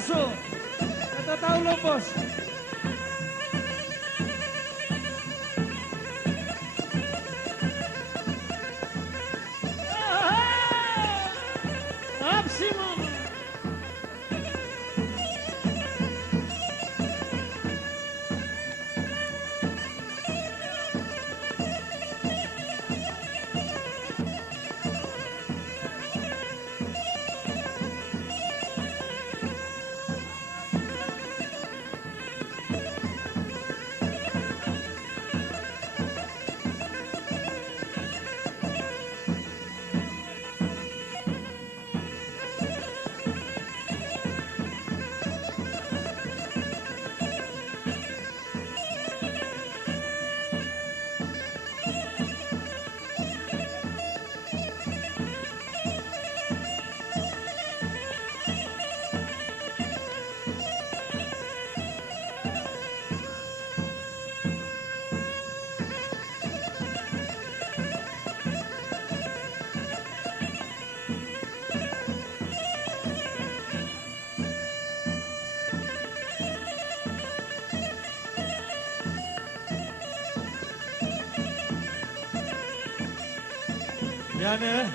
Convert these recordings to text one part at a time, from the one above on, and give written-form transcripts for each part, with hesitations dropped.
σου. Κατά τα ουλοπός. Άψιμο. Γιάννε.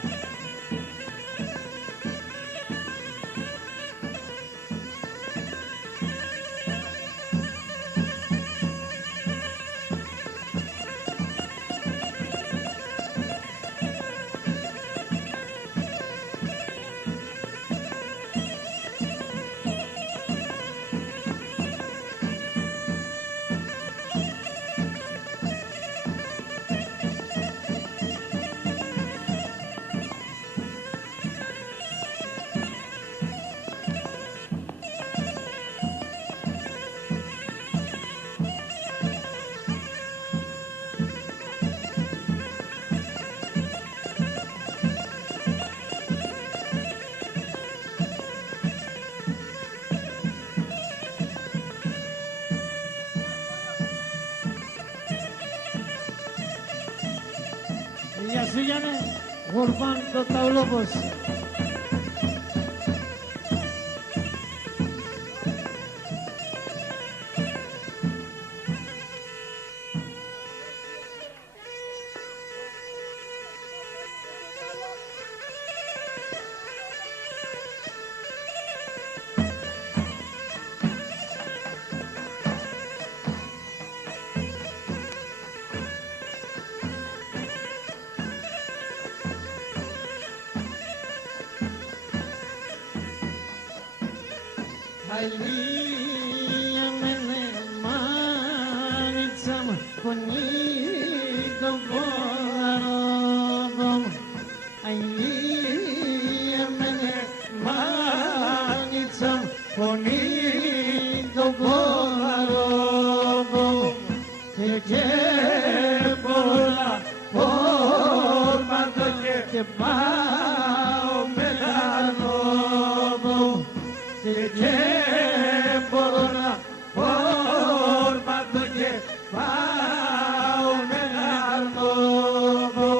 Γεια σου Γιάννε, Γουρμπάν το Ταουλόπος. Αλία μενε μάνιτσα μου φωνή το πόδαρο. Αλία μενε μάνιτσα μου φωνή το πόδαρο. Και πολλά φόρματα και πάω πελάνω. Και μπορώ να φόρματω και πάω με έναν νόμο.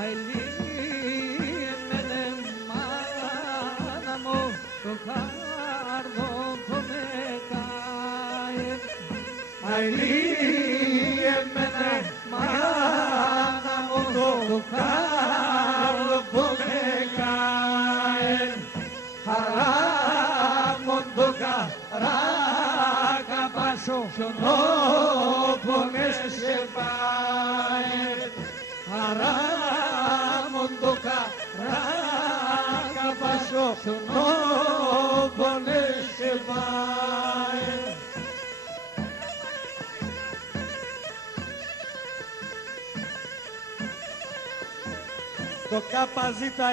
Αηλή εμένα μάνα μου το χάρδο που με καεί. Αηλή εμένα μάνα μου το χάρδο που με καεί. Χαράμον το καράκα πάσω ποιον όπο με σε πάει. Χαράμον το καράκα πάσω ποιον όπο με σε πάει. Το ΚΖ ΙΤΑ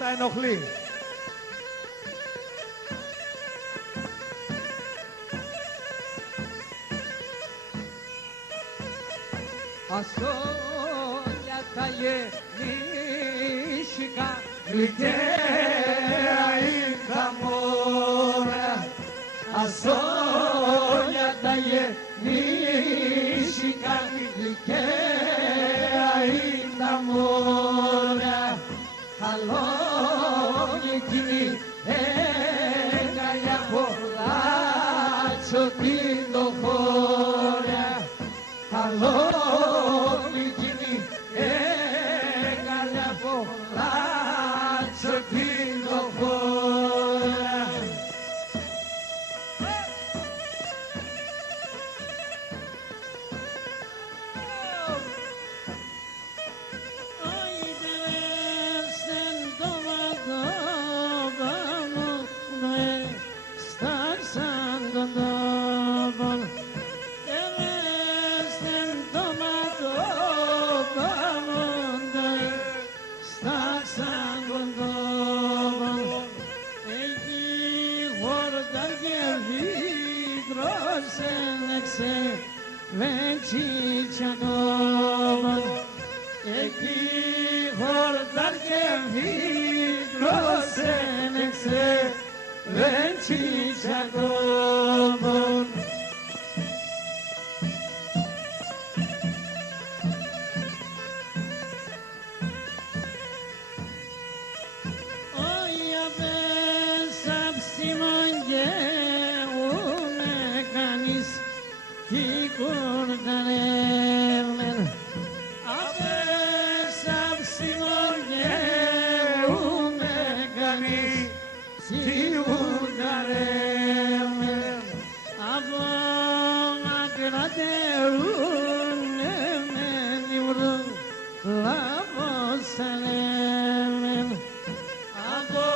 7317 ενοχλεί. Ασόλια τα γεννήσικα, γλυκαία ήρθα μόρα. Ασόλια τα γεννήσικα, και αΐντα μόρα χαλώνει εκείνη αγκαλιά πολλάτσο την το χώρα χαλώνει εκείνη αγκαλιά πολλάτσο την το χώρα. Εκεί χορτάρ και βίδρος ένεξε βεντσίτσακόμον. Όχι απέσα ψήμον και ούμε κανείς κι κουρταρέλεν. Απέσα ψήμον και ούμε κανείς κι κουρταρέλεν. Από μακρά τερούνε με νιουρούν λαβώσαλέμεν. Από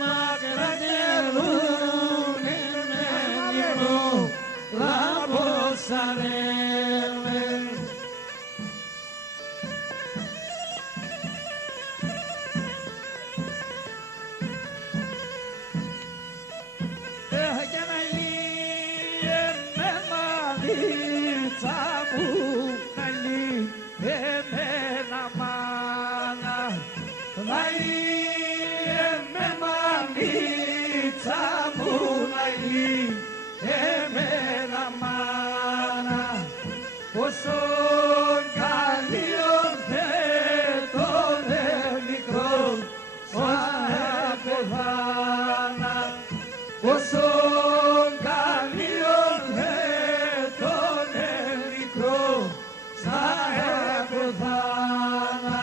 μακρά τερούνε με νιουρούν λαβώσαλέμεν. Και να λύε με μανίτσα μου, να λύε εμένα μάνα. Να λύε με μανίτσα μου, να λύε εμένα μάνα. Πόσο καλή ορθέτω δε μικρό, σαν πεθάνα. Πόσο καλή ορθέτω δε μικρό, σαν πεθάνα.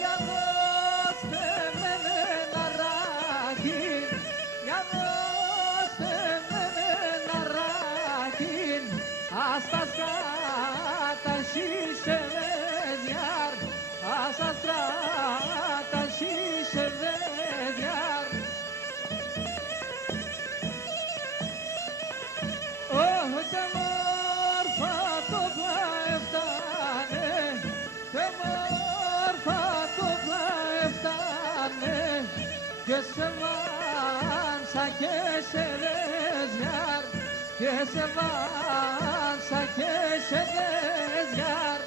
Για δώστε με ένα ράκι, για δώστε με ένα ράκι, ας τα σκάτα σισεβέδιαρ, ας τα σκάτα σισεβέδιαρ. Και μόρφα το πλαεφτάνε, και μόρφα το πλαεφτάνε, και σε βάνσα και σε δεζιάρ, και σε βάνσα και σε δεζιάρ.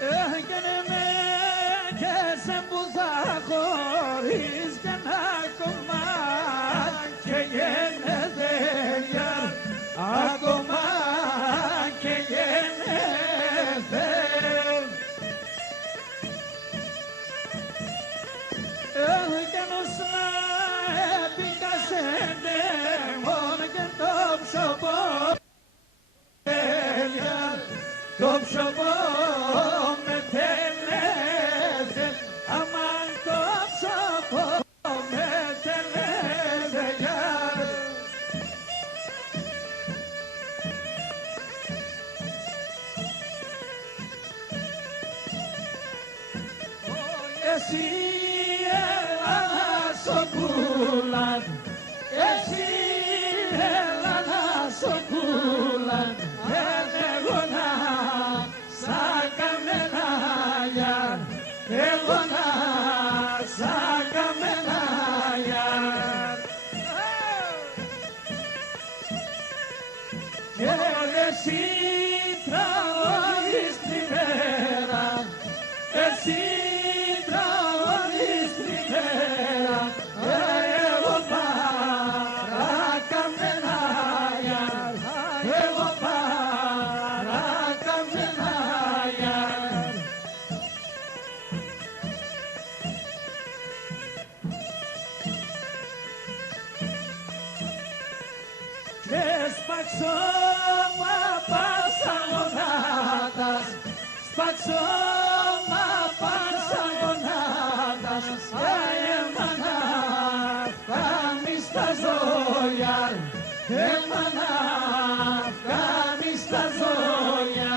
Έγινε με και σε που θα χωρίς και ένα κομμάτι και γίνεται διάρ, ακόμα και γίνεται. Και νοσνά επικασέντε μόνο και το ψωπό το ψωπό με τελέζε, αμάν το ψωπό με τελέζε γιάρ. Εσύ έλα να σοκούλαν, εσύ έλα να σοκούλαν, εγώ να σαν καμένα γιάρ, εγώ να σαν καμένα γιάρ. εσύ τραγουδείς τη μέρα, εσύ τραγουδείς τη μέρα, εγώ παρακαμενάγια, εγώ παρακαμενάγια. Και σπάξω μα πάσα γονάτας, σπάξω μα πάσα γονάτας, εμάνα φτάνει στα ζώια, εμάνα φτάνει στα ζώια.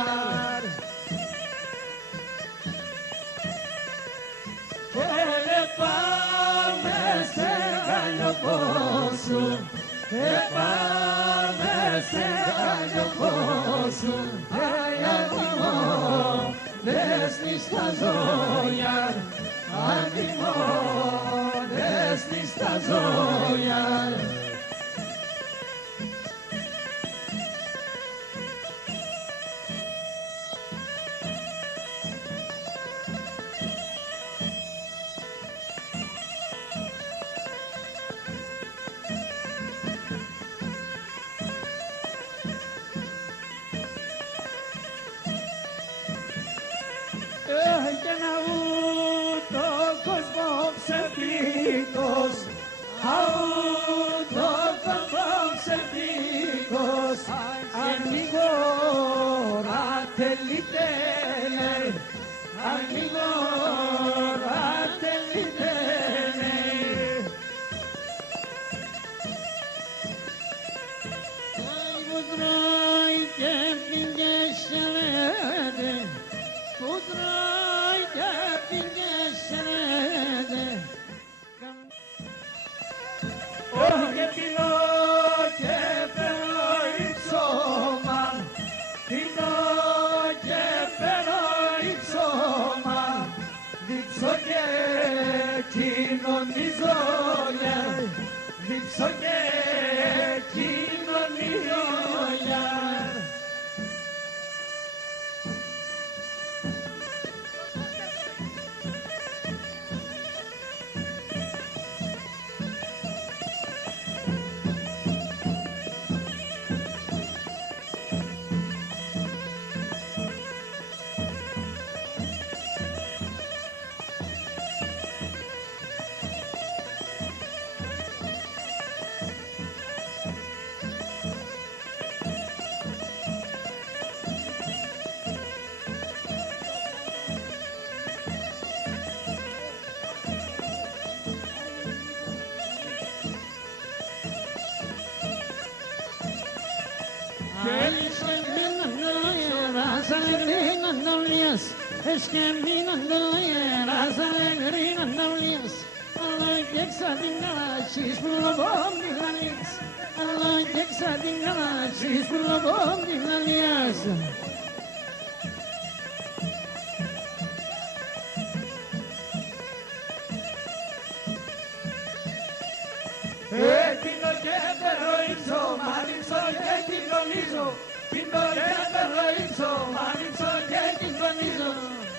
Και πάμε σε γαλλιοπό σου, και πάμε σε γαλλιοπό σου, αγιανιμό, δες στα ζώια, αγιανιμό, δες στα ζώια. Και να το κόσμο ψευδικός, το κόσμο ψευδικός, αργότερα τελειτέλε, αργότερα τελειτέλε. Που τρώει και πηγέσσερετε, που τρώει και πηγέσσερετε, όχι και πίνω και παίρνω υψώμα, πίνω και παίρνω υψώμα, δείξω και κοινωνίζω, δείξω και κοινωνίζω. Es que minando eras alegrinando lias, Allah yeksadingala she's full of omnilanias, Allah yeksadingala she's full of omnilanias. Πίνω και περοϊτσό, μάλιψω και κοινωνίζω, πίνω και περοϊτσό, μάλιψω και κοινωνίζω.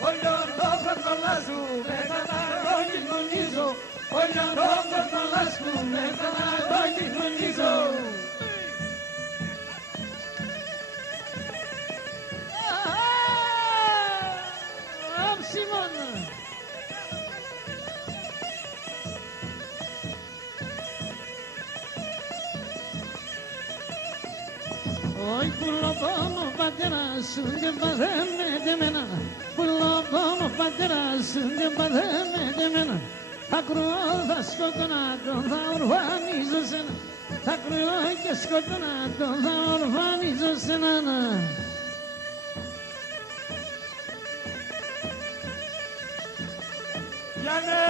Όλιον το φροντολά σου, με καταρρώ κοινωνίζω, όλιον το φροντολά σου, με καταρρώ κοινωνίζω. Αψιμόνα. Όχι πουλοπόνο πατέρα σου δεν παθαίνεται εμένα, πουλοπόνο πατέρα σου δεν παθαίνεται εμένα. Θα κρουώ, θα σκοτώνα τον, θα ορφανίζω σένα, θα κρουώ και σκοτώνα τον, θα ορφανίζω σένα. Γιάννε!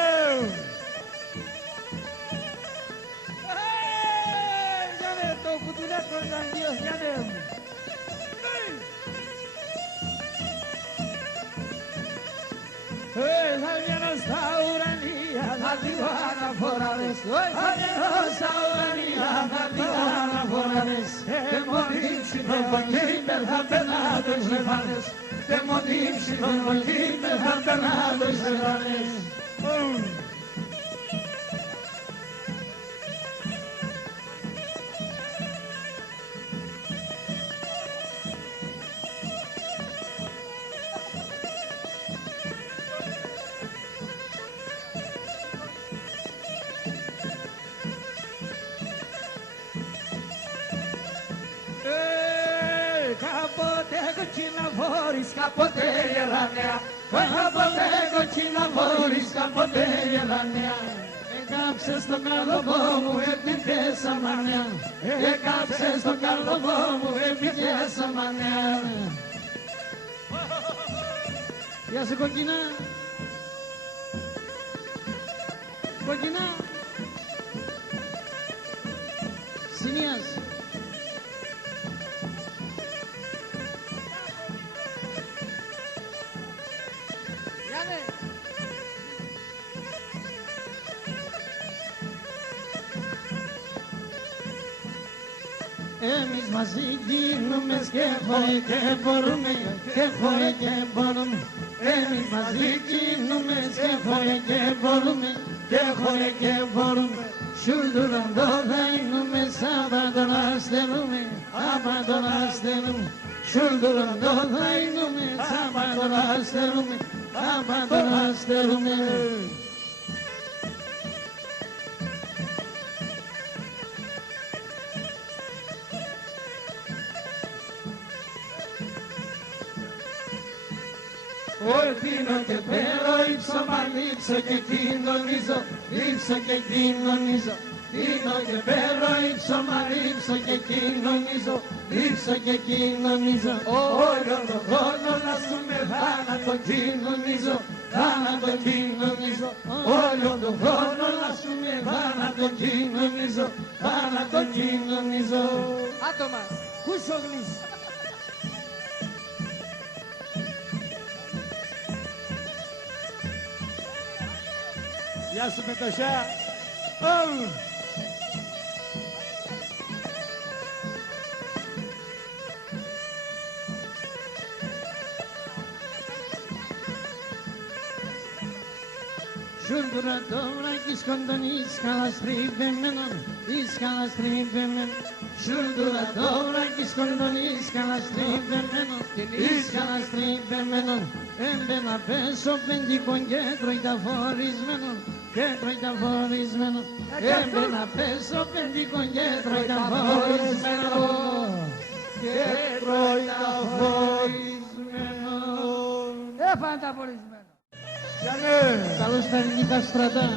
Γιάννε, το κουτουλέτο ήταν Διος, Γιάννε! Θα βγαίνω στα ουρανία, θα δω αναφοράδες, θα βγαίνω στα ουρανία, θα δω αναφοράδες, και μόλις συνοποκή περχαπενά τους λεφάνες και μονίμ συνοποκή περχαπενά τους λεφάνες. Κάποτε γελανέα, κάποτε κοτσίνα βόρεις, κάποτε γελανέα. Έκαψες το καρδοβό μου, έπιχες αμανέα. Έκαψες το καρδοβό μου, έπιχες αμανέα. Γεια σου κοκκινά. Κοκκινά. Συνίας. Εμείς μαζί γίνουμε και χωρί και μπορούμε, και χωρί και μπορούμε. Εμείς μαζί γίνουμε και χωρί και μπορούμε, και χωρί και μπορούμε. Σουλτουραν το δίνουμε, Σάββατο να στέλνουμε, Σάββατο να στέλνουμε. Σουλτουραν το δίνουμε, Σάββατο να στέλνουμε, Σάββατο να στέλνουμε. Πίνω και πέρω, ύψω μα λείψω και κοινωνίζω, λείψω και κοινωνίζω. Πίνω και πέρω, ύψω μα λείψω και κοινωνίζω, λείψω και κοινωνίζω. Όλο το χρόνο να σου με θάνατο κοινωνίζω, θάνατο κοινωνίζω. Όλο το χρόνο να σου με θάνατο κοινωνίζω, θάνατο κοινωνίζω. Άτομα, κούσογλης. Γεια σου Μετωσιά. Σουρδουρα το βράκι σκοντωνί, σκαλαστρίπεμενον, σκαλαστρίπεμενον. Σουρδουρα το βράκι σκοντωνί, σκαλαστρίπεμενον, σκαλαστρίπεμενον. Έμπαινα πέσω πεντικό κέντρο ήταν φορισμένον, κέντρο ήταν φορισμένον. Έμπαινα πέσω πεντικό κέντρο ήταν φορισμένον, κέντρο ήταν φορισμένον. Πάντα φορισμένο. Καλώς τα ελληνικά στρατά.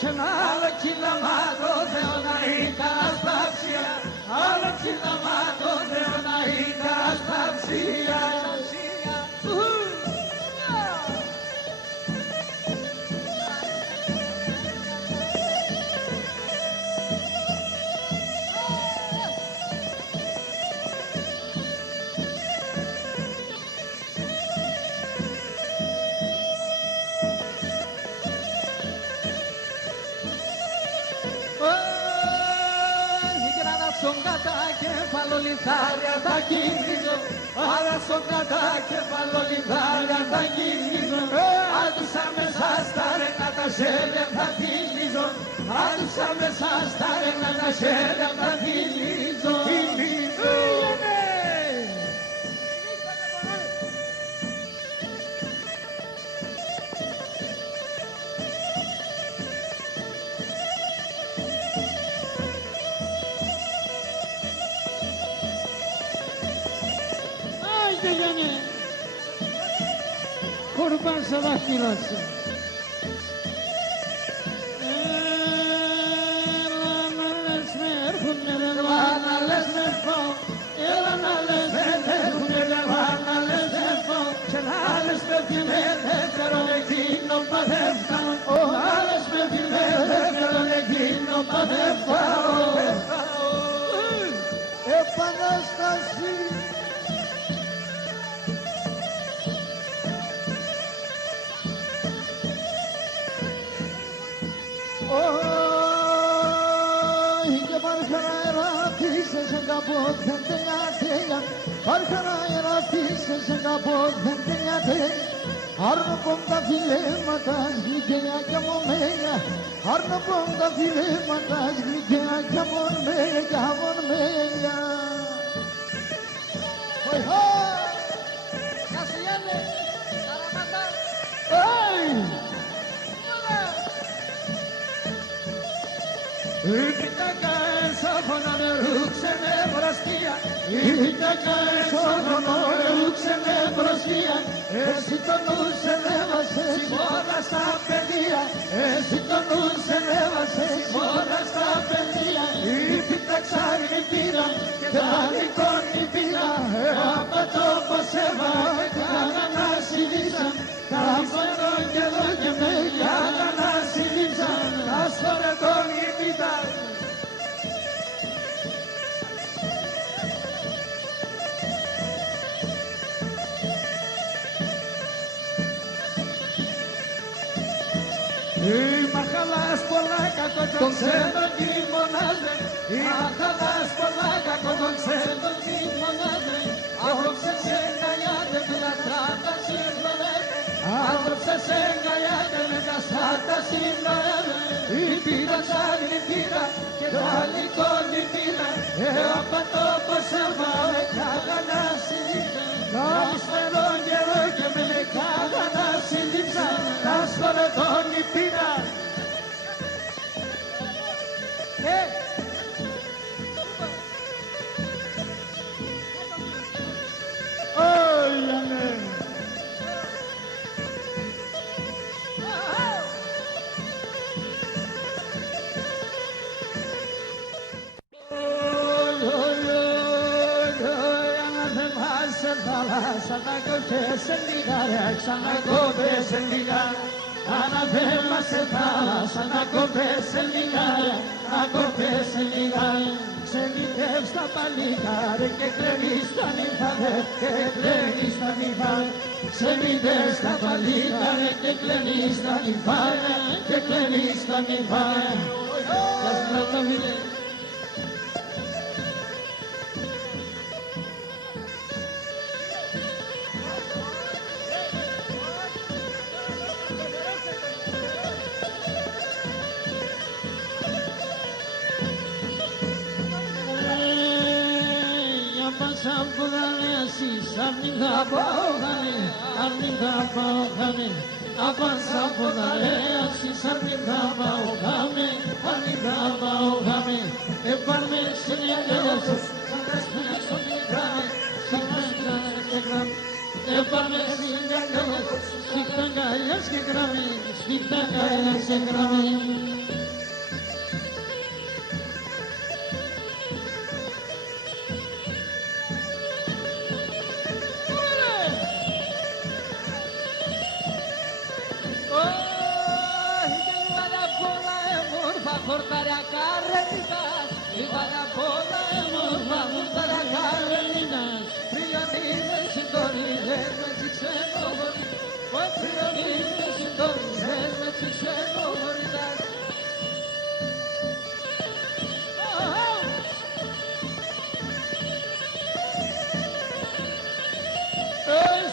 Και μ' άλλο κύλαμα το Θεό να ήταν σπαψία, άλλο κύλαμα το Θεό να ήταν σπαψία. Κεφαλολιθάρια θα κίνδυζω, αλλά στον κατά κεφαλολιθάρια θα κίνδυζω. Άκουσα μέσα στα ρένα τα σέλια θα κίνδυζω, άκουσα μέσα στα ρένα τα σέλια θα κίνδυζω. Κουρμπάν στο δάχτυλο σου. Έλα το πανεφάω. Επανάσταση. Και παρχαρά ερωτήσεις κάπου δεν τελειάται. Παρχαρά ερωτήσεις κάπου δεν τελειάται. Άρνοπον τα φιλέματα γλυκιά και μομέλια. Άρνοπον τα φιλέματα γλυκιά και μομέλια. Κασιέλε, Σαραματά. Ήτακα έσωφωνα με ρούξε με προσκία. Ήτακα έσωφωνα με ρούξε με προσκία. Εσύ το νου σε έβασες όλα στα παιδεία. Εσύ το νου σε έβασες όλα στα παιδεία. Ήπητα ξάρι πήρα και τα λιτώνει πήρα. Από το πως έβαλε κάνα να συλλήψαν. Τα φωνώ και εδώ και με κάνα να συλλήψαν. Τα σφορετώνει πήρα. Μαχαλάς πολλά κακό τον ξένο κοιμωνάζε. Μαχαλάς πολλά κακό τον ξένο κοιμωνάζε. Απόψε σε εγκαλιάτε με τα στράτα συμπλωρεύε. Απόψε σε εγκαλιάτε με τα στράτα συμπλωρεύε. Η πήρα σαν η πήρα και το αλλικό η πήρα. Από το πως έβαλε καλά να συλλήψα. Καλησπέρα καιρό και με καλά να συλλήψα. Τα σχολετών η πήρα. Ξανακοπές λίγα, ξανακοπές λίγα. Αναθέμα σε θάλασσα, ανακοπές λίγα, ανακοπές λίγα. Ξενιτεύς τα παλικάρε και κλαίνεις τα νυφάδε, και κλαίνεις τα νυφάδε. Ξενιτεύς τα παλικάρε και κλαίνεις τα νυφάδε, και κλαίνεις τα νυφάδε. Arninda Bauhane, avanza podale, assis arninda Bauhane, arninda Bauhane, e parme sinyagelos, sanasne somigrame, sinyagelos, e parme sinyagelos, sinyagelos. Portarea carretica, y para pola morfa, portarea carretica. Priyamine sintorize, me chicheno bonita. Pues priyamine sintorize, me chicheno bonita.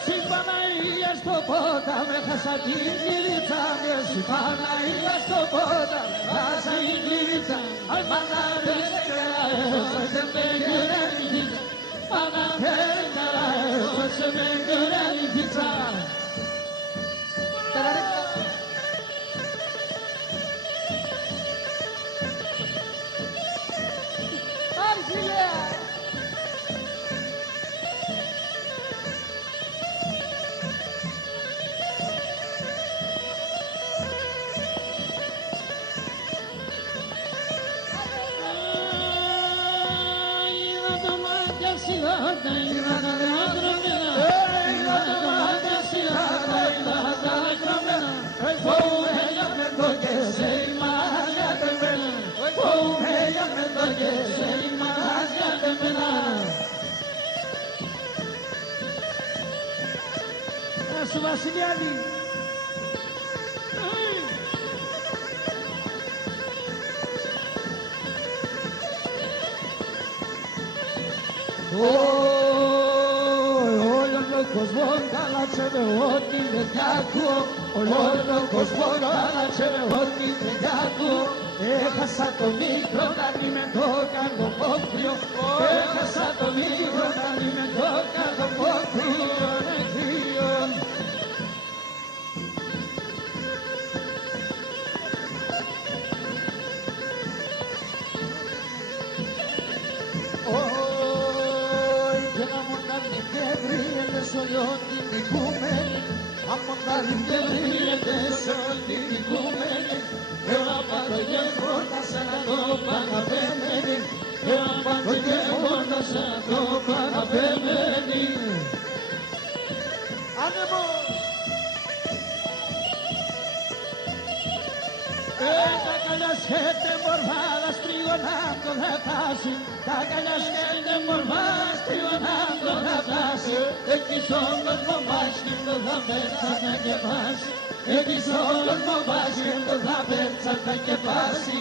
Si Παναγία στο πότα με χάσα την κλειδίτσα. Si Παναγία στο πότα με χάσα την κλειδίτσα. Αλμανάρες καραέως σε με γκουρέλη πίτσα. Παναγέρ καραέως σε με γκουρέλη πίτσα. Αρχιλέα! μένα. Να σου Βασιλιάδη. Όλο κόσμο καλάτσαμε ό,τι δεν κι ακούω. Όλο κόσμο καλάτσαμε ό,τι δεν κι ακούω. Έχασα το μικρό κάνει με το καρδοπόκριο. Έχασα το μικρό κάνει με το καρδοπόκριο. Την οικούμενη, αμοντάρι και βρύεται σε όλη την οικούμενη. Εγώ πάντο και χόρτασα να το παραπέμενη. Εγώ πάντο και χόρτασα να το παραπέμενη. Άνεμος! Τα καλιασχέτε μορφά λαστρίγωνα το θα φτάσει. Τα καλιασχέτε μορφά λαστρίγωνα το θα φτάσει. Έχεις όλος μου βάσκει το θα πέτσα να κεφάσει. Έχεις όλος μου βάσκει το θα πέτσα να κεφάσει.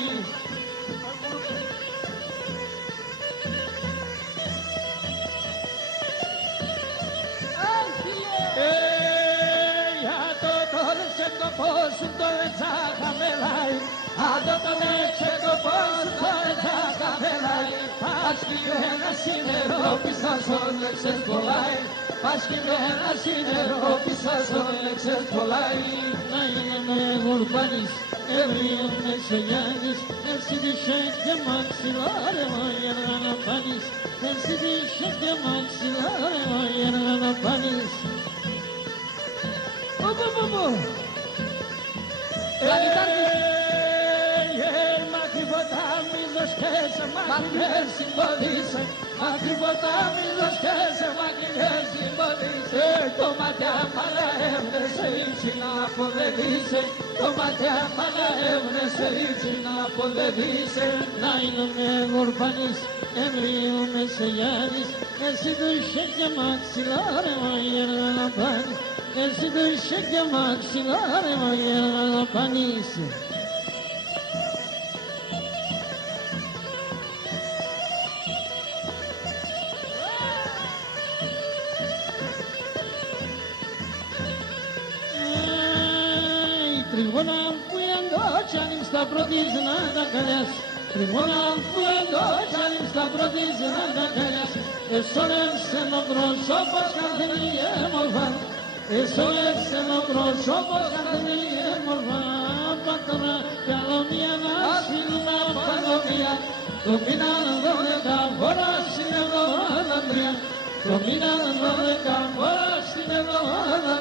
Το πώς το ετσάχα μελάει, άντω τον έξε το πώς το ετσάχα μελάει. Πάσχει ένα σύννερο πίσω στον έξες κολλάει, πάσχει ένα σύννερο πίσω στον έξες κολλάει. Να είναι με γουρπάνης, εύριο Μεσογιάννης, ενσυντήσε και μαξιλάρεμα για να πάνεις, ενσυντήσε και μαξιλάρεμα για να πάνεις. Μακρυποτάμιζος και σε μακρινές συμποδίσε. Μακρυποτάμιζος και σε μακρινές συμποδίσε. Το ματιά παραέβνεσαι ύψη να αποδεδείσαι. Το ματιά παραέβνεσαι ύψη να αποδεδείσαι. Να είναι με γορπανής, εμβρίο Μεσογιάννης. Εσύ του είχε και μαξιλάρεμα για να πάνεις. Εσύ του είχε και μαξιλάρεμα για να πάνεις. Τριγώνα που εντό κι αν στα πρώτης να τα καλιάς. Τριγώνα που εντό κι αν στα πρώτης να τα καλιάς. Εσόλευσε ο πρόσωπος καθένη έμορφα. Εσόλευσε ο πρόσωπος καθένη έμορφα. Πατώνα κι άλλο μια να σφίλουμε παντομία. Το μήναν 12 φορά στην εβδομάδα. Το μήναν 12 φορά στην εβδομάδα.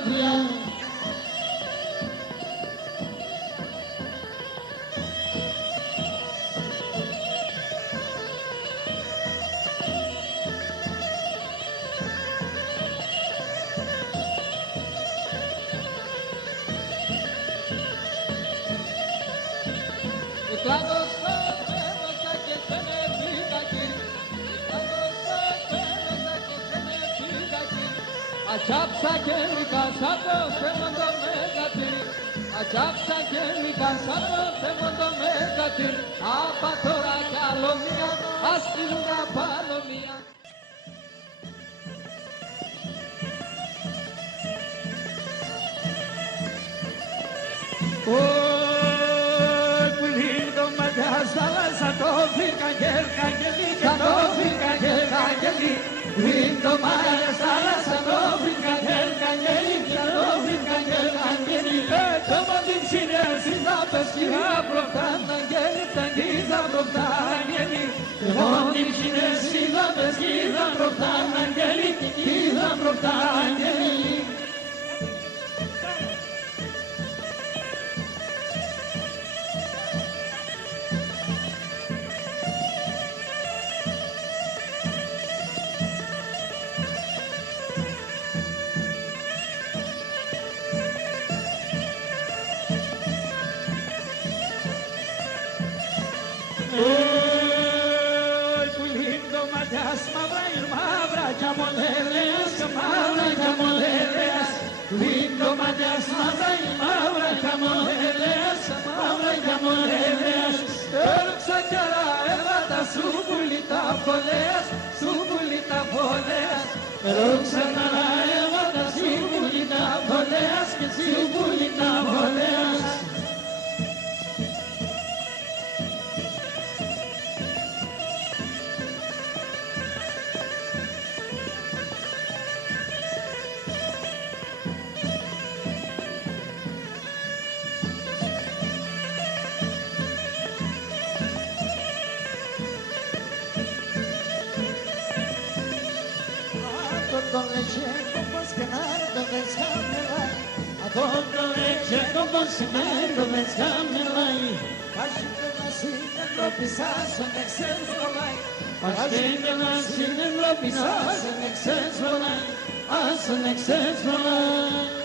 Achapsa que mi casapo se mandó megatir. Achapsa que mi casapo se mandó megatir. A patora calomía, hasta una palomía. Oh, pulido majas alas a tofi cangel cangeli, tofi cangel cangeli. Pulido majas alas a tofi cangel cangeli, tofi cangel cangeli. Como dincine sinda pesquira profan cangeli, tangiza profan cangeli. Como dincine sinda pesquira profan cangeli, tangiza profan cangeli. καμολέλεας, μαύρα καμολέλεας, λίγο μαλλιάς μαύρα η μαύρα καμολέλεας, μαύρα καμολέλεας. Έρωξα κι άλλα έβατα σου πουλί τα φωλέας, σου πουλί τα φωλέας. Έρωξα άλλα έβατα σου πουλί τα φωλέας και σου πουλί τα φωλέας. Τον leche con pascanar, don descamelai. Τον leche con pascanar, don descamelai. Pașină la sine, lopisa, să ne excelsolai. Pașină la sine, lopisa, să ne excelsolai. Să ne excelsolai.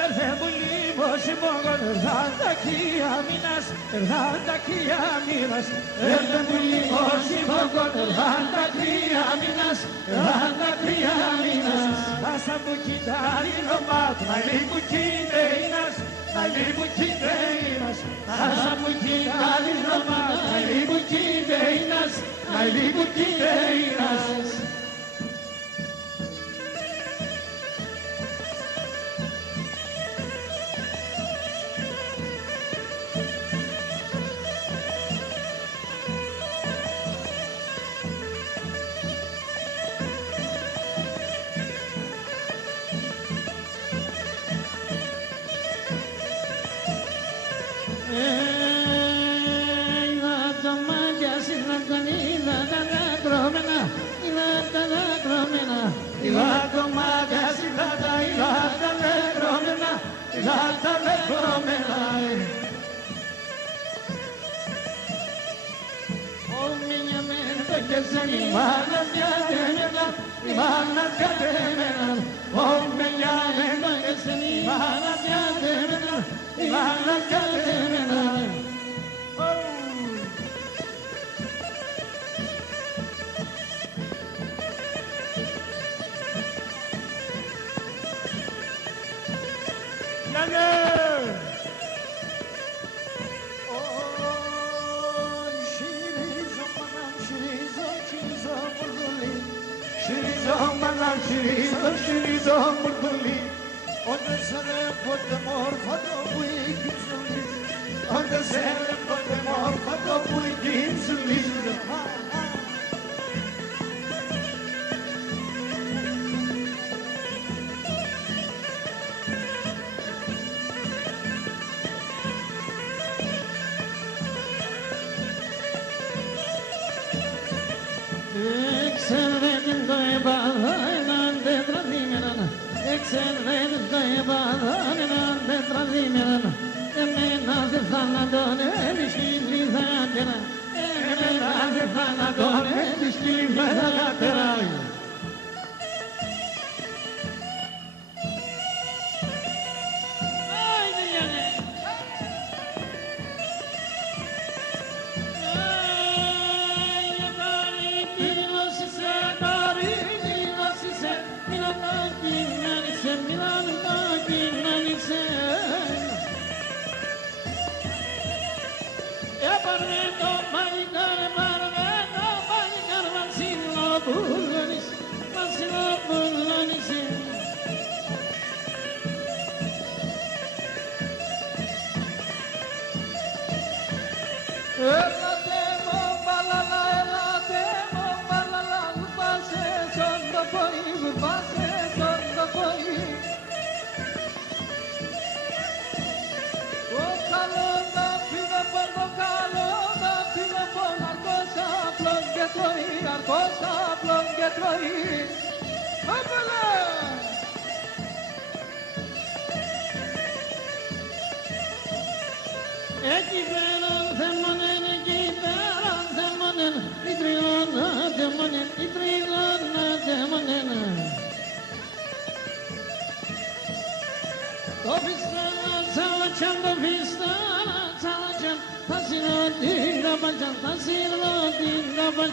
Έρθε μου λίγος υπόκον, πάντα κρύα μήνας, πάντα κρύα μήνας. Άσα μου κοιτάρει νομάτ, να λίγο κυτέινας, να λίγο κυτέινας. Άσα μου κοιτάρει νομάτ, να λίγο κυτέινας, να λίγο κυτέινας.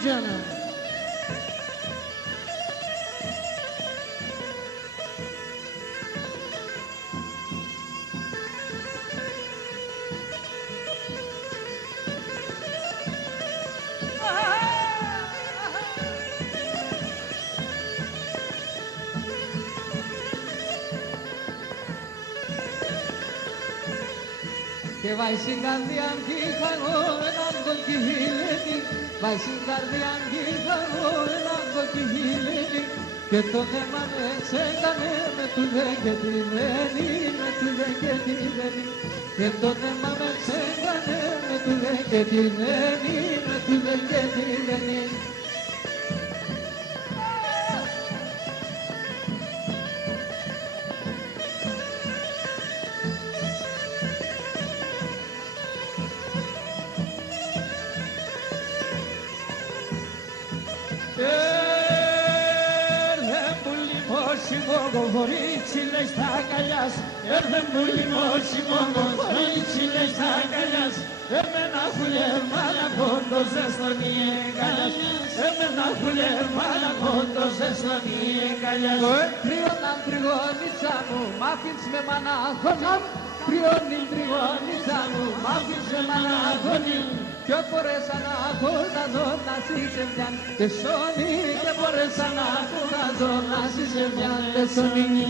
canım. Και βάει στην καρδιά κι φαγώ έναν κοκκινίλι, βάει στην καρδιά κι φαγώ έναν κοκκινίλι, και το θέμα με τσέκανε με του δε και τη δένει, με του δε και τη δένει, και το θέμα με τσέκανε με του δε και τη δένει, με του δε και τη δένει. Κορίτσι λέει στα αγκαλιάς, έρθε μου λιμόσιμο κορίτσι λέει στα αγκαλιάς, εμένα χουλερμάλα κόντο ζεστονή εγκαλιάς, εμένα χουλερμάλα κόντο ζεστονή εγκαλιάς. Τριώναν τριγώνιτσα μου, μ' άφηνες με μανάχωνη, τριώνει τριγώνιτσα μου, μ' άφηνες με μανάχωνη, και μπορέσα να χορταζώ να είσαι μια τεσσόνη, και μπορέσα να χορταζώ να είσαι μια τεσσόνη.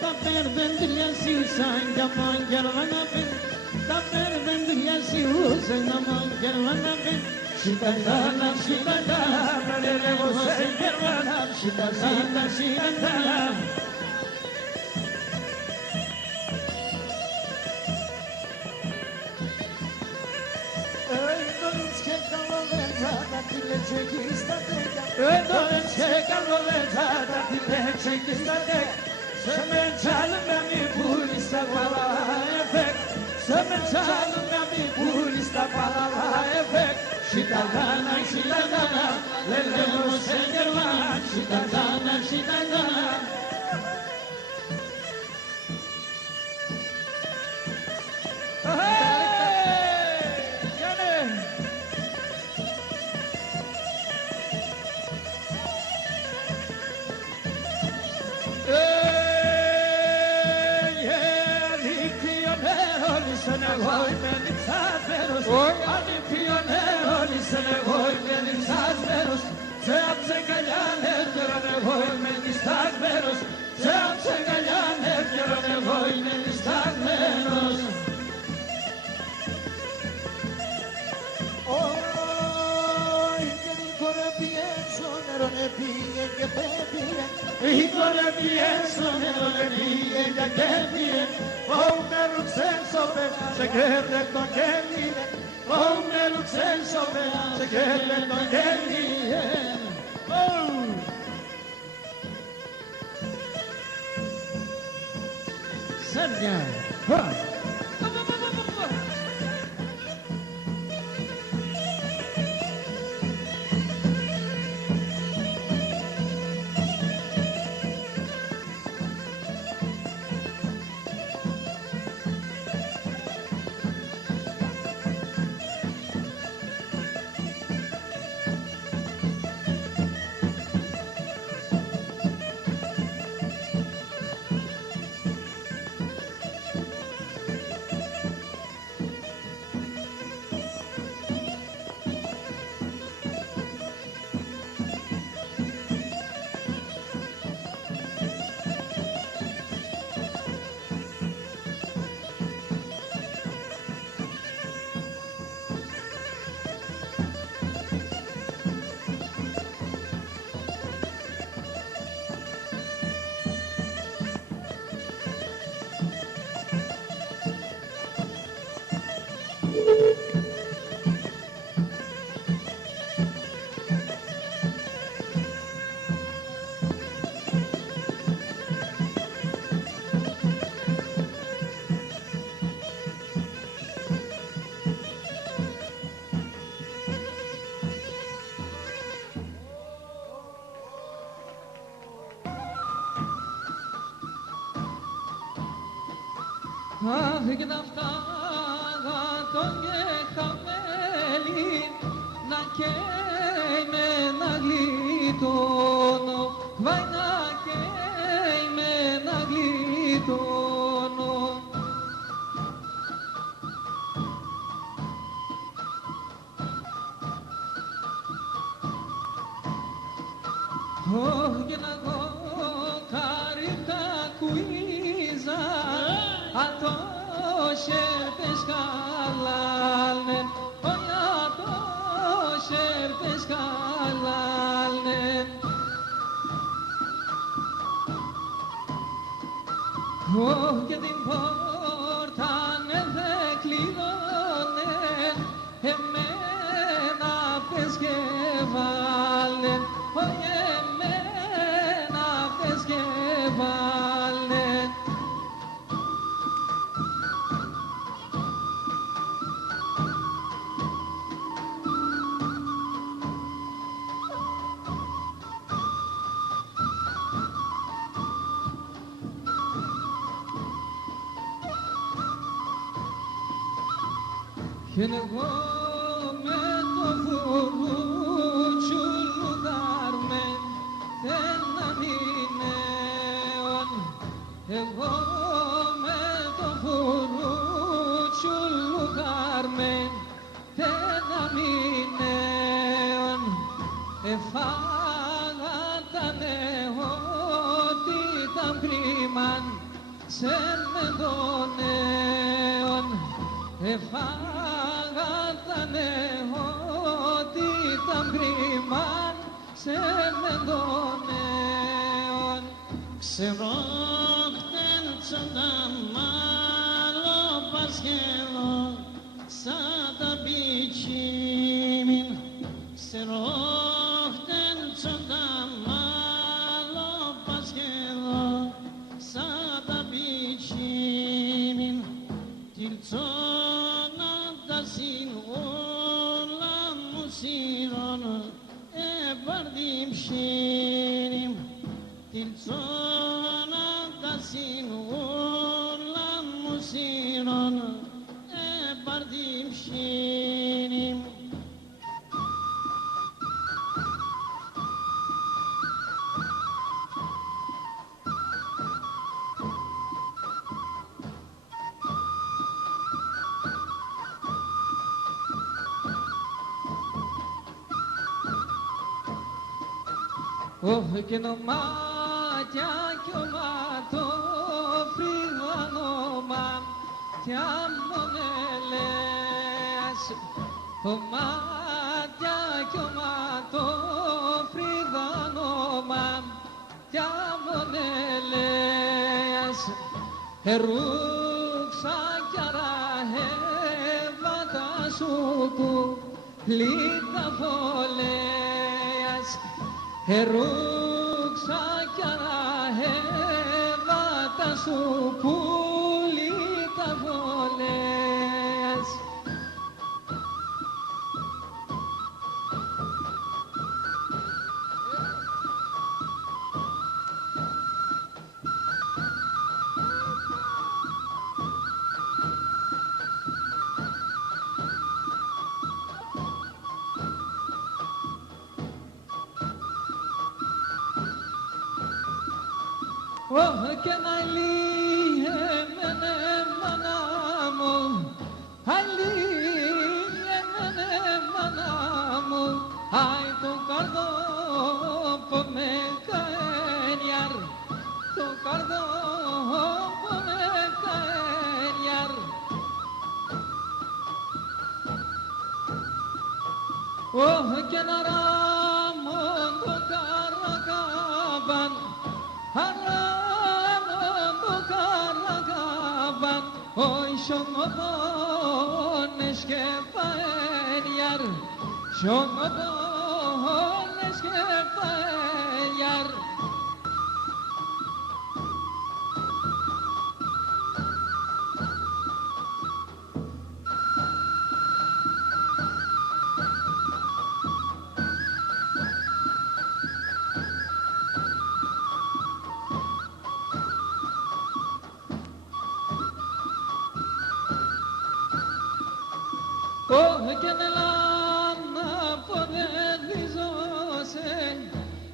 Τα περβέντρια σιούσαν κι αμόγγελμα να πεν, τα περβέντρια σιούσαν κι αμόγγελμα να πεν. Σιταντάνα, σιταντάνα, προλεύω σε γερμάνα, σιταντάνα, σιταντάνα. Σιταντάνα, σιταντάνα, λελεύω σε γερμάνα, σιταντάνα, σιταντάνα. Εγώ είμαι νυψάσμενος, ανυπιονέρων ήσεν εγώ είμαι νυψάσμενος, σε αψεκαλιάν εύκαιρον εγώ είμαι νυστάγμενος, σε αψεκαλιάν εύκαιρον εγώ είμαι νυστάγμενος. Η κορεπιέ στο νερό επήγε και κέφυγε, ο μερουξένσοπε σε κέρδε τον κέφυγε, ο μερουξένσοπε σε κέρδε τον κέφυγε. Σέρια, Αχ, και να φτάγα τον κεχαμένη να καίμε να γλιτώνω, βαϊ να καίμε να γλιτώνω. Όχι και να go καρύτα κουίζα ατό σέρπες χαλάλνεν, όχι ατό σέρπες χαλάλνεν. Όχι και την πόρτα ναι δε κλειδώνεν, εμένα πες και βάλεν, όχι εμένα πες και βάλεν. Και εγώ με το βουρούτσουλουδάρμε δεν να μείνεον. Εγώ με το βουρούτσουλουδάρμε δεν να μείνεον. Εφάγα τα νεότι τα πρίμαν σε μεδονέον. Εφάγα τα νεότι τα πρίμαν σε μεδονέον. Ξερόχτεν τσανταμάλο πασχέλο σαν τα πιτσίμιν. Ξερόχτεν τσανταμάλο πασχέλο σαν τα πιτσίμιν. Τιλτσόνα τα σιγόλα μου σύρων επαρδίμ σύριμ. Τιλτσόνα τα σιγόλα μου σύρων επαρδίμ σύριμ. Όχι και νομάτια κι ομάτο φρυγανόμα κι αμονελέας. Ομάτια κι ομάτο φρυγανόμα κι αμονελέας. Ερούξα κι αρahεύατα σου που λίτα φωλέας. Ερούξα κι αρahεύατα σου που λίτα φωλέας. Όχι και να λύγεμενε μάνα μου, αλύγεμενε μάνα μου, άι το καρδό που με καένιαρ, το καρδό που με καένιαρ. Όχι και να ράμον το καρακάβαν, αράμον το καρακάβαν, όι σιωνοδόνες και παένιαρ, σιωνοδόνες και παένιαρ. Oh, che nell'anna poderizose,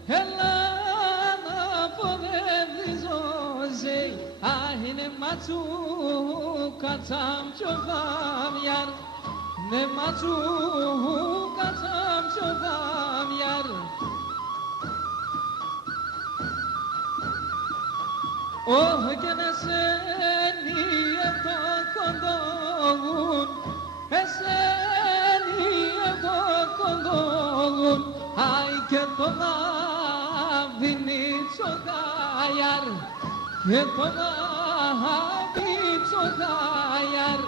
e l'anna poderizose, ahine matsu katsam chovam yar, ne matsu katsam chovam yar. Oh, che ne seni eto kondogun, eseni eto kondogun, ay que tona vinitso gayar, que tona vinitso gayar.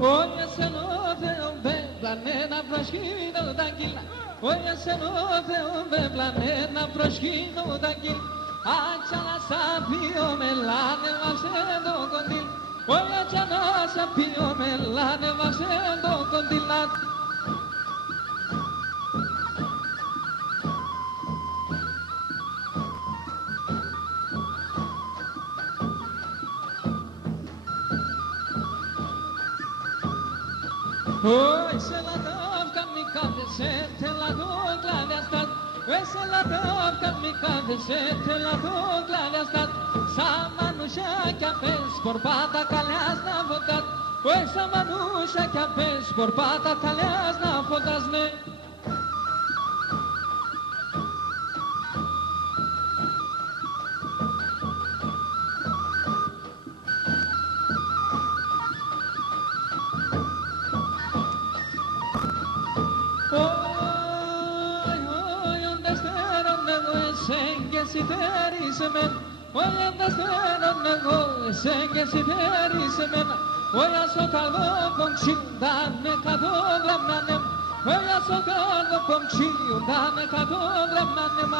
Oye se no te ombe planena proskino dangila. Oye se no te ombe planena proskino dangil. Achala sapio melane vasendo condil. Oye achala sapio melane vasendo condilat. Oi, se la dovca mi cade, se te la do glada stat. Oi, se la dovca mi cade, se te la do glada stat. Sa manusha che apes corbata caleas na votat. Oi, sa manusha che apes corbata caleas na votasne. Siterismen, oye andastero nego, senge siterismen, oye socardo con chindane cado gramanem, oye socardo con chindane cado gramanem.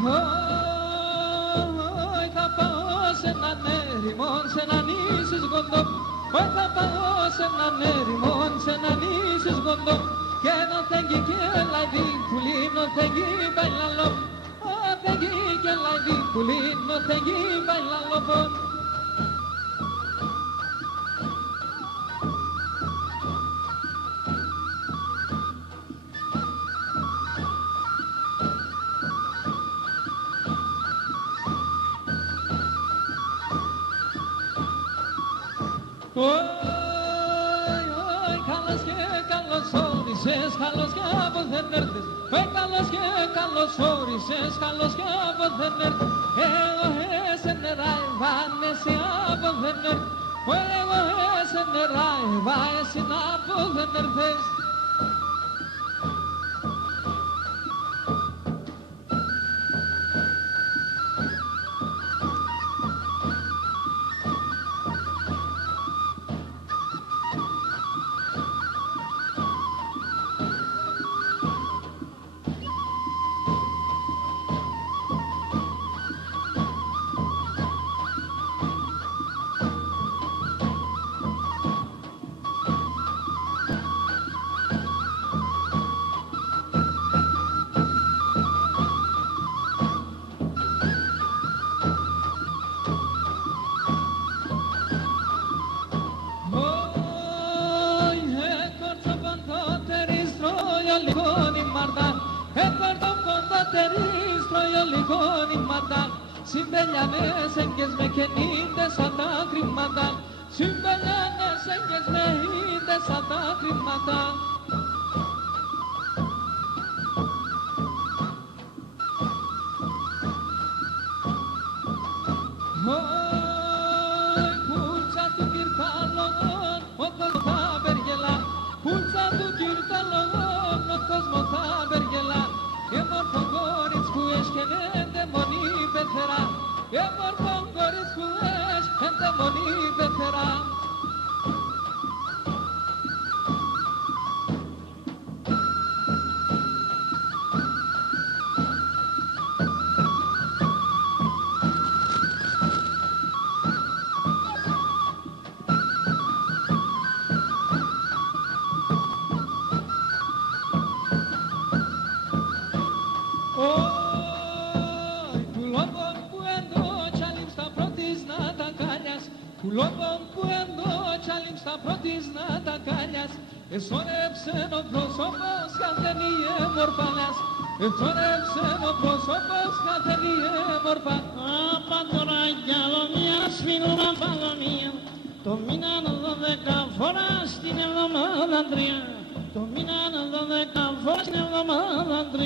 Oi, capaz na nerimon senanisis gondo. Oi, capaz na nerimon senanisis gondo. Que não tem que lá vinculir, não tem que bailar lobo. Oh, tem que lá vinculir, não tem que bailar lobo. Oi, oi, calos orices, calos que abos de nerdes. Oi, calos orices, calos que abos de nerdes. Ese nerai va nesse abos de nerdes. Ese nerai va esse abos de nerdes. Έπαρτο κοντατερείς τρώει λιγόνιματα, συμπελιανές έγκες με καινίτες σαν τα κρυμματα, συμπελιανές έγκες με ήτες σαν τα κρυμματα. Πούλτσα του κυρτάλογον, ο κόσμος θα βεργελά, πούλτσα του κυρτάλογον, ο κόσμος θα βεργελά. Έμορφο κορίτσι που έσκαινε μονή πεθερά, έμορφο κορίτσι που έσκαινε μονή πεθερά. Πουλόβον που εντότσαλιμ στα πρώτισνα τα κάλιας, εσόρεψεν ο πρόσωπος καθεν η εμορφαλιάς, εσόρεψεν ο πρόσωπος καθεν η εμορφα. Απαντορά κι άλλο μια σφινούρα παλωνία, το μήναν 12 φοράς την εβδομάδα 3, το μήναν 12 φοράς την εβδομάδα 3.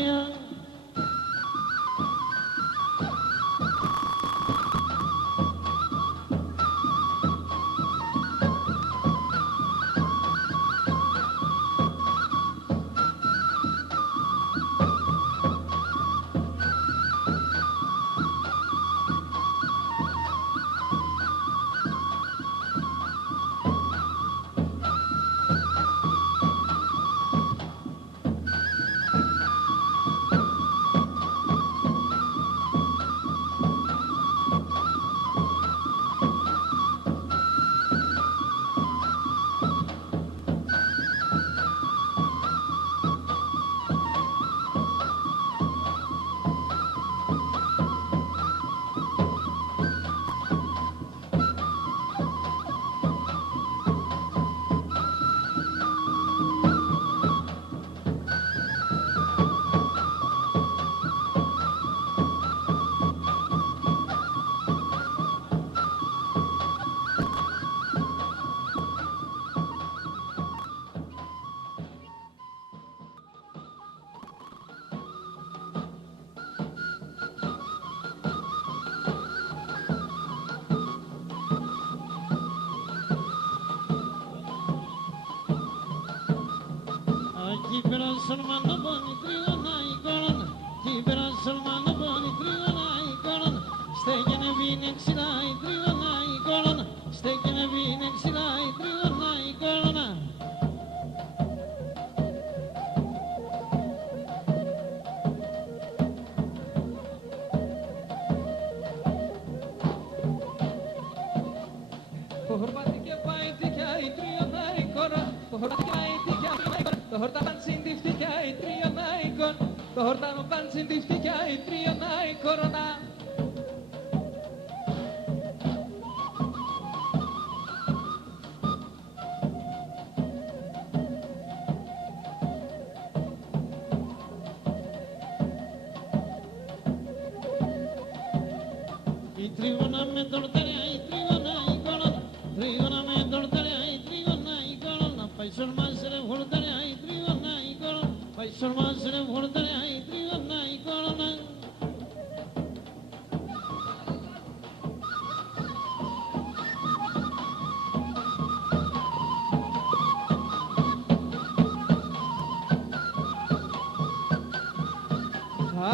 Το χορτάνο πάντσιν τη φτικιά η τριώνα η κορώνα. Η τρίγωνα με τορταριά, η τρίγωνα η κορώνα, τρίγωνα με τορταριά, η τρίγωνα η κορώνα, πάει σορμάσερε χορταριά, η τρίγωνα η κορώνα, πάει σορμάσερε χορταριά, η τρίγωνα η κορώνα.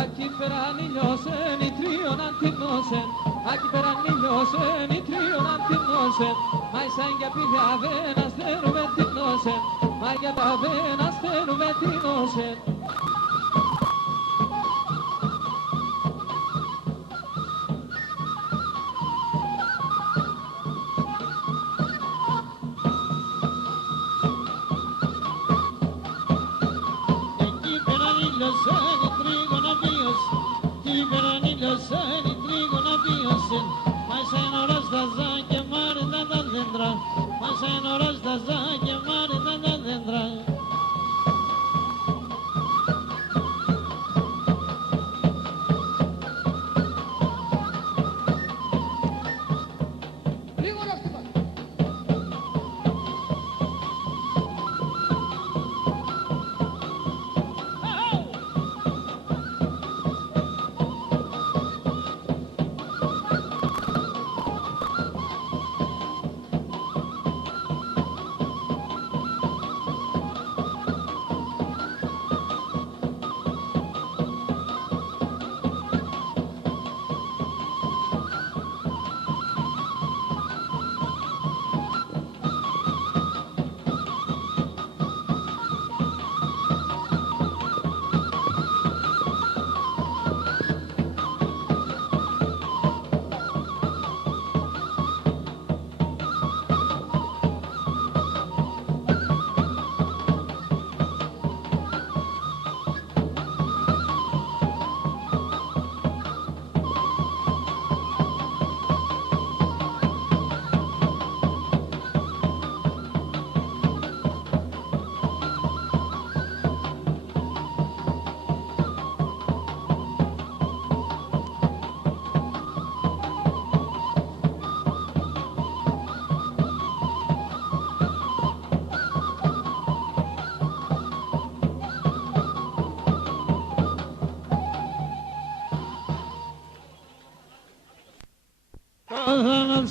Aquí περάνει λιώσεν, οι τρίων αντινώσεν. Aquí περάνει λιώσεν, οι τρίων αντινώσεν. Μα σαν για πηγάδε να στέλνουμε την νόσεν. Μα για τα δε να στέλνουμε την νόσεν.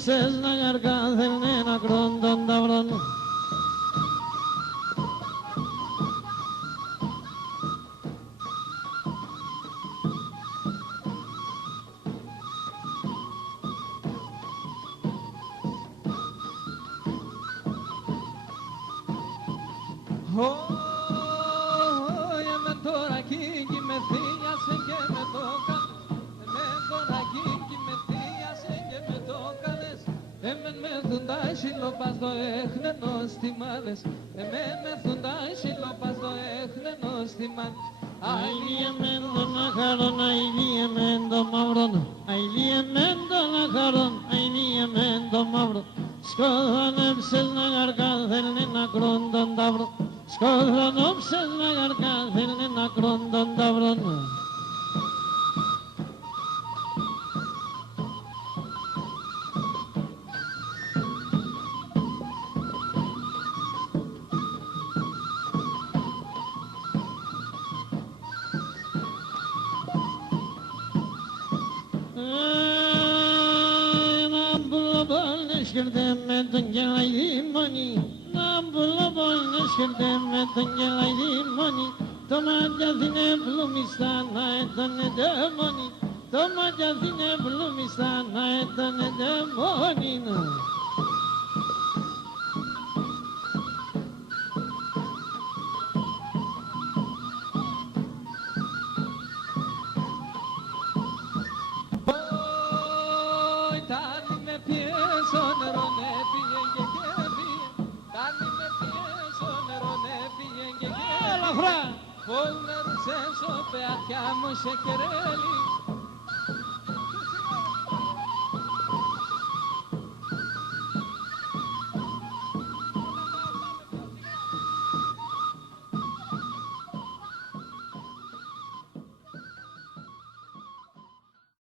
ψες να καρκάθελνε να κρόν τον ταυρόν. Εμεν τώρα κίνκι με θύιασε και με το κάνες. Εμεν τώρα κίνκι με θύιασε και με το κάνες. Εμεν με θουντάει σιλοπάς το έχνενο στη μάδες. Εμεν με θουντάει σιλοπάς το έχνενο στη μάδες. Αηλίεμεν τον αχαρόν, αηλίεμεν τον μαυρόν. Αηλίεμεν τον αχαρόν, αηλίεμεν τον μαυρόν. Σκοτώνεψες να καρκάθελνε να κρόν τον ταυρόν. Σκοτώνεψες να καρκάθελνε να κρόν τον ταυρόν. Με τον γελαϊδί μόνη, να μπουλοπόλ νεσκερτέ με τον γελαϊδί μόνη. Το μάτια είναι πλούμιστα να έτανε μόνη, το μάτια είναι πλούμιστα να έτανε μόνη. Φόλνερ σε σοπεατιά μου σε κερέλι.